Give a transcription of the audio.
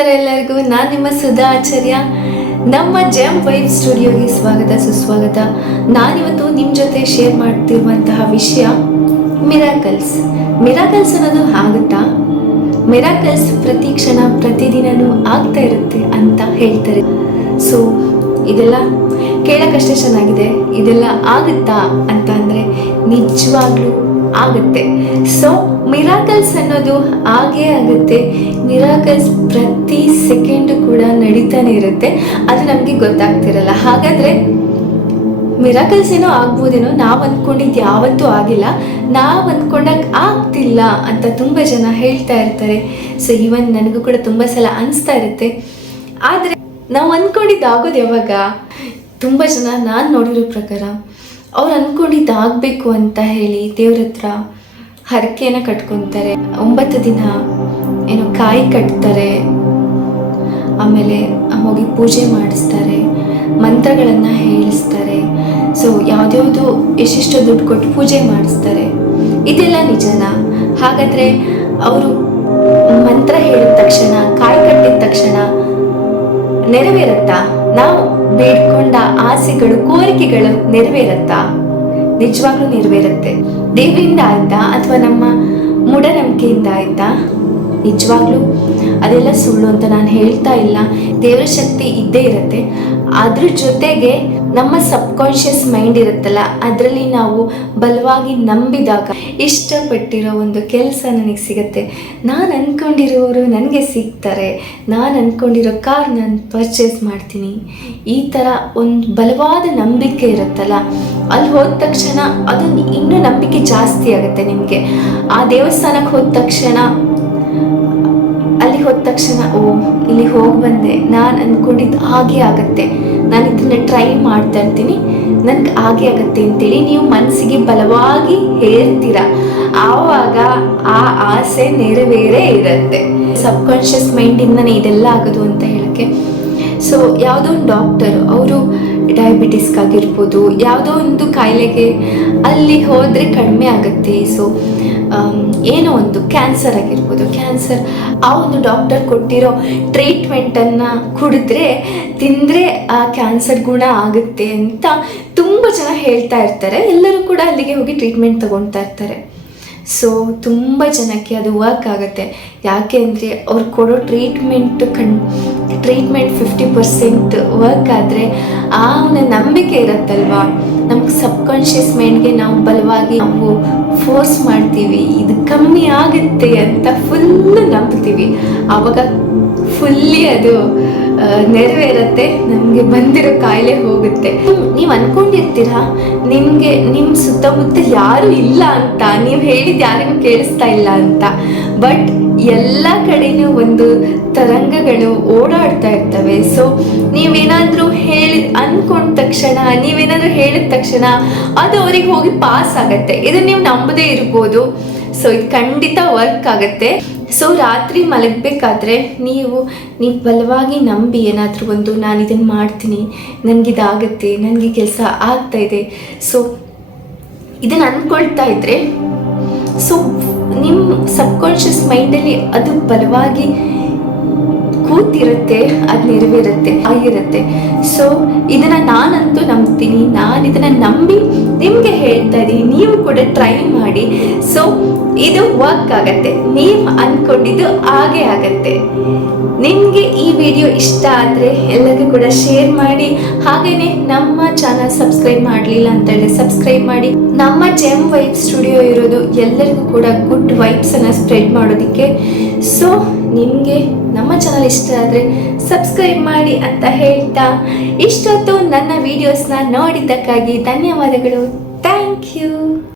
ನಮಸ್ಕಾರ ಎಲ್ಲರಿಗೂ. ನಾನು ನಿಮ್ಮ ಸುಧಾ ಆಚಾರ್ಯ. ನಮ್ಮ ಜೆಮ್ ವೈಬ್ ಸ್ಟುಡಿಯೋಗೆ ಸ್ವಾಗತ ಸುಸ್ವಾಗತ. ನಾನಿವತ್ತು ನಿಮ್ಮ ಜೊತೆ ಶೇರ್ ಮಾಡ್ತಿರುವಂತಹ ವಿಷಯ ಮಿರಾಕಲ್ಸ್. ಮಿರಾಕಲ್ಸ್ ಅನ್ನೋದು ಆಗುತ್ತಾ? ಮಿರಾಕಲ್ಸ್ ಪ್ರತಿ ಕ್ಷಣ ಪ್ರತಿದಿನನೂ ಆಗ್ತಾ ಇರುತ್ತೆ ಅಂತ ಹೇಳ್ತಾರೆ. ಸೊ ಇದೆಲ್ಲ ಕೇಳೋಕ್ಕಷ್ಟೇ ಚೆನ್ನಾಗಿದೆ. ಇದೆಲ್ಲ ಆಗುತ್ತಾ ಅಂತ ಅಂದರೆ ನಿಜವಾಗ್ಲೂ ಆಗುತ್ತೆ. ಸೊ ಮಿರಾಕಲ್ಸ್ ಅನ್ನೋದು ಆಗೇ ಆಗುತ್ತೆ. ಮಿರಾಕಲ್ಸ್ ಪ್ರತಿ ಸೆಕೆಂಡು ಕೂಡ ನಡೀತಾನೆ ಇರುತ್ತೆ. ಅದು ನಮಗೆ ಗೊತ್ತಾಗ್ತಿರಲ್ಲ. ಹಾಗಾದರೆ ಮಿರಾಕಲ್ಸ್ ಏನೋ ಆಗ್ಬೋದೇನೋ, ನಾವು ಅಂದ್ಕೊಂಡಿದ್ದು ಯಾವತ್ತೂ ಆಗಿಲ್ಲ, ನಾವು ಅಂದ್ಕೊಂಡಾಗ ಆಗ್ತಿಲ್ಲ ಅಂತ ತುಂಬ ಜನ ಹೇಳ್ತಾ ಇರ್ತಾರೆ. ಸೊ ಈವನ್ ನನಗೂ ಕೂಡ ತುಂಬ ಸಲ ಅನಿಸ್ತಾ ಇರುತ್ತೆ. ಆದರೆ ನಾವು ಅಂದ್ಕೊಂಡಿದ್ದು ಆಗೋದು ಯಾವಾಗ? ತುಂಬ ಜನ ನಾನು ನೋಡಿರೋ ಪ್ರಕಾರ ಅವ್ರು ಅಂದ್ಕೊಂಡಿದ್ದು ಆಗಬೇಕು ಅಂತ ಹೇಳಿ ದೇವ್ರ ಹತ್ರ ಹರಕೆನ ಕಟ್ಕೊತಾರೆ. 9 ದಿನ ಏನೋ ಕಾಯಿ ಕಟ್ತಾರೆ, ಆಮೇಲೆ ಹೋಗಿ ಪೂಜೆ ಮಾಡಿಸ್ತಾರೆ, ಮಂತ್ರಗಳನ್ನು ಹೇಳಿಸ್ತಾರೆ. ಸೊ ಯಾವುದ್ಯಾವುದು ಎಷ್ಟೆಷ್ಟೋ ದುಡ್ಡು ಕೊಟ್ಟು ಪೂಜೆ ಮಾಡಿಸ್ತಾರೆ. ಇದೆಲ್ಲ ನಿಜನಾ? ಹಾಗಾದರೆ ಅವರು ಮಂತ್ರ ಹೇಳಿದ ತಕ್ಷಣ, ಕಾಯಿ ಕಟ್ಟಿದ ತಕ್ಷಣ ನೆರವೇರುತ್ತಾ? ನಾವು ಬೇಡ್ಕೊಂಡ ಆಸೆಗಳು, ಕೋರಿಕೆಗಳು ನೆರವೇರುತ್ತಾ? ನಿಜವಾಗ್ಲೂ ನೆರವೇರುತ್ತೆ. ದೇವರಿಂದ ಆಯ್ತಾ ಅಥವಾ ನಮ್ಮ ಮೂಢನಂಬಿಕೆಯಿಂದ ಆಯ್ತಾ? ನಿಜವಾಗ್ಲೂ ಅದೆಲ್ಲ ಸುಳ್ಳು ಅಂತ ನಾನು ಹೇಳ್ತಾ ಇಲ್ಲ. ದೇವರ ಶಕ್ತಿ ಇದ್ದೇ ಇರುತ್ತೆ. ಅದ್ರ ಜೊತೆಗೆ ನಮ್ಮ ಸಬ್ಕಾನ್ಷಿಯಸ್ ಮೈಂಡ್ ಇರುತ್ತಲ್ಲ, ಅದರಲ್ಲಿ ನಾವು ಬಲವಾಗಿ ನಂಬಿದಾಗ ಇಷ್ಟಪಟ್ಟಿರೋ ಒಂದು ಕೆಲಸ ನನಗೆ ಸಿಗುತ್ತೆ, ನಾನು ಅಂದ್ಕೊಂಡಿರೋರು ನನಗೆ ಸಿಗ್ತಾರೆ, ನಾನು ಅಂದ್ಕೊಂಡಿರೋ ಕಾರ್ ನಾನು ಪರ್ಚೇಸ್ ಮಾಡ್ತೀನಿ, ಈ ಥರ ಒಂದು ಬಲವಾದ ನಂಬಿಕೆ ಇರುತ್ತಲ್ಲ, ಅಲ್ಲಿ ಹೋದ ತಕ್ಷಣ ಅದು ಇನ್ನೂ ನಂಬಿಕೆ ಜಾಸ್ತಿ ಆಗುತ್ತೆ ನಿಮಗೆ. ಆ ದೇವಸ್ಥಾನಕ್ಕೆ ಹೋದ ತಕ್ಷಣ, ಅಲ್ಲಿ ಹೋದ ತಕ್ಷಣ ಓ ಇಲ್ಲಿ ಹೋಗಿ ಬಂದೆ, ನಾನು ಅಂದ್ಕೊಂಡಿದ್ದು ಹಾಗೆ ಆಗುತ್ತೆ, ನಾನು ಇದನ್ನು ಟ್ರೈ ಮಾಡ್ತಾ ಇರ್ತೀನಿ, ನನಗೆ ಹಾಗೆ ಆಗುತ್ತೆ ಅಂತೇಳಿ ನೀವು ಮನಸ್ಸಿಗೆ ಬಲವಾಗಿ ಹೇಳ್ತೀರ. ಆವಾಗ ಆ ಆಸೆ ನೆರವೇರೇ ಇರುತ್ತೆ. ಸಬ್ಕಾನ್ಷಿಯಸ್ ಮೈಂಡಿಂದನೇ ಇದೆಲ್ಲ ಆಗೋದು ಅಂತ ಹೇಳೋಕ್ಕೆ. ಸೊ ಯಾವುದೋ ಒಂದು ಡಾಕ್ಟರ್ ಅವರು ಡಯಾಬಿಟಿಸ್ಗಾಗಿರ್ಬೋದು, ಯಾವುದೋ ಒಂದು ಕಾಯಿಲೆಗೆ ಅಲ್ಲಿ ಹೋದರೆ ಕಡಿಮೆ ಆಗುತ್ತೆ. ಸೊ ಏನೋ ಒಂದು ಕ್ಯಾನ್ಸರ್ ಆಗಿರ್ಬೋದು, ಕ್ಯಾನ್ಸರ್ ಆ ಒಂದು ಡಾಕ್ಟರ್ ಕೊಟ್ಟಿರೋ ಟ್ರೀಟ್ಮೆಂಟನ್ನು ಕುಡಿದ್ರೆ, ತಿಂದರೆ ಆ ಕ್ಯಾನ್ಸರ್ ಗುಣ ಆಗುತ್ತೆ ಅಂತ ತುಂಬ ಜನ ಹೇಳ್ತಾ ಇರ್ತಾರೆ. ಎಲ್ಲರೂ ಕೂಡ ಅಲ್ಲಿಗೆ ಹೋಗಿ ಟ್ರೀಟ್ಮೆಂಟ್ ತಗೊಳ್ತಾ ಇರ್ತಾರೆ. ಸೊ ತುಂಬ ಜನಕ್ಕೆ ಅದು ವರ್ಕ್ ಆಗುತ್ತೆ. ಯಾಕೆ ಅಂದರೆ ಅವ್ರು ಕೊಡೋ ಟ್ರೀಟ್ಮೆಂಟ್ 50% ವರ್ಕ್ ಆದರೆ ಆ ಒಂದು ನಂಬಿಕೆ ಇರುತ್ತಲ್ವ, ನಮ್ಗೆ ಸಬ್ಕಾನ್ಷಿಯಸ್ ಮೈಂಡ್ಗೆ ನಾವು ಬಲವಾಗಿ ನಾವು ಫೋರ್ಸ್ ಮಾಡ್ತೀವಿ, ಇದು ಕಮ್ಮಿ ಆಗುತ್ತೆ ಅಂತ ಫುಲ್ಲು ನಂಬ್ತೀವಿ. ಆವಾಗ ಫುಲ್ಲಿ ಅದು ನೆರವೇರುತ್ತೆ, ನಮಗೆ ಬಂದಿರೋ ಕಾಯಿಲೆ ಹೋಗುತ್ತೆ. ನೀವು ಅಂದ್ಕೊಂಡಿರ್ತೀರ ನಿಮಗೆ ನಿಮ್ಮ ಸುತ್ತಮುತ್ತ ಯಾರೂ ಇಲ್ಲ ಅಂತ, ನೀವು ಹೇಳಿದ್ದು ಯಾರಿಗೂ ಕೇಳಿಸ್ತಾ ಇಲ್ಲ ಅಂತ. ಬಟ್ ಎಲ್ಲ ಕಡೆಯೂ ಒಂದು ತರಂಗಗಳು ಓಡಾಡ್ತಾ ಇರ್ತವೆ. ಸೊ ನೀವೇನಾದರೂ ಅಂದ್ಕೊಂಡ ತಕ್ಷಣ, ನೀವೇನಾದರೂ ಹೇಳಿದ ತಕ್ಷಣ ಅದು ಅವ್ರಿಗೆ ಹೋಗಿ ಪಾಸ್ ಆಗುತ್ತೆ. ಇದು ನೀವು ನಂಬದೇ ಇರ್ಬೋದು. ಸೊ ಇದು ಖಂಡಿತ ವರ್ಕ್ ಆಗುತ್ತೆ. ಸೊ ರಾತ್ರಿ ಮಲಗಬೇಕಾದ್ರೆ ನೀವು ಬಲವಾಗಿ ನಂಬಿ ಏನಾದರೂ ಒಂದು, ನಾನು ಇದನ್ನು ಮಾಡ್ತೀನಿ, ನನಗಿದಾಗುತ್ತೆ, ನನಗೆ ಕೆಲಸ ಆಗ್ತಾಯಿದೆ, ಸೊ ಇದನ್ನು ಅಂದ್ಕೊಳ್ತಾ ಇದ್ದರೆ ಸೊ ನಿಮ್ಮ ಸಬ್ಕಾನ್ಷಿಯಸ್ ಮೈಂಡಲ್ಲಿ ಅದು ಬಲವಾಗಿ ಕೂತಿರುತ್ತೆ, ಅದು ನೆರವೇರುತ್ತೆ ಆಗಿರುತ್ತೆ. ಸೊ ಇದನ್ನು ನಾನಂತೂ ನಂಬ್ತೀನಿ, ನಾನು ಇದನ್ನು ನಂಬಿ ನಿಮಗೆ ಹೇಳ್ತಾ ಇದ್ದೀನಿ, ನೀವು ಕೂಡ ಟ್ರೈ ಮಾಡಿ. ಸೊ ಇದು ವರ್ಕ್ ಆಗತ್ತೆ, ನೀವು ಅಂದ್ಕೊಂಡಿದ್ದು ಹಾಗೆ ಆಗತ್ತೆ. ನಿಮಗೆ ಈ ವಿಡಿಯೋ ಇಷ್ಟ ಆದರೆ ಎಲ್ಲರಿಗೂ ಕೂಡ ಶೇರ್ ಮಾಡಿ. ಹಾಗೆಯೇ ನಮ್ಮ ಚಾನಲ್ ಸಬ್ಸ್ಕ್ರೈಬ್ ಮಾಡಲಿಲ್ಲ ಅಂತ ಹೇಳಿದ್ರೆ ಸಬ್ಸ್ಕ್ರೈಬ್ ಮಾಡಿ. ನಮ್ಮ ಜೆಮ್ ವೈಬ್ ಸ್ಟುಡಿಯೋ ಇರೋದು ಎಲ್ಲರಿಗೂ ಕೂಡ ಗುಡ್ ವೈಬ್ಸನ್ನು ಸ್ಪ್ರೆಡ್ ಮಾಡೋದಕ್ಕೆ. ಸೊ ನಿಮಗೆ ನಮ್ಮ ಚಾನಲ್ ಇಷ್ಟ ಆದರೆ ಸಬ್ಸ್ಕ್ರೈಬ್ ಮಾಡಿ ಅಂತ ಹೇಳ್ತಾ, ಇಷ್ಟೊತ್ತು ನನ್ನ ವಿಡಿಯೋಸ್ನ ನೋಡಿದ್ದಕ್ಕಾಗಿ ಧನ್ಯವಾದಗಳು. Thank you.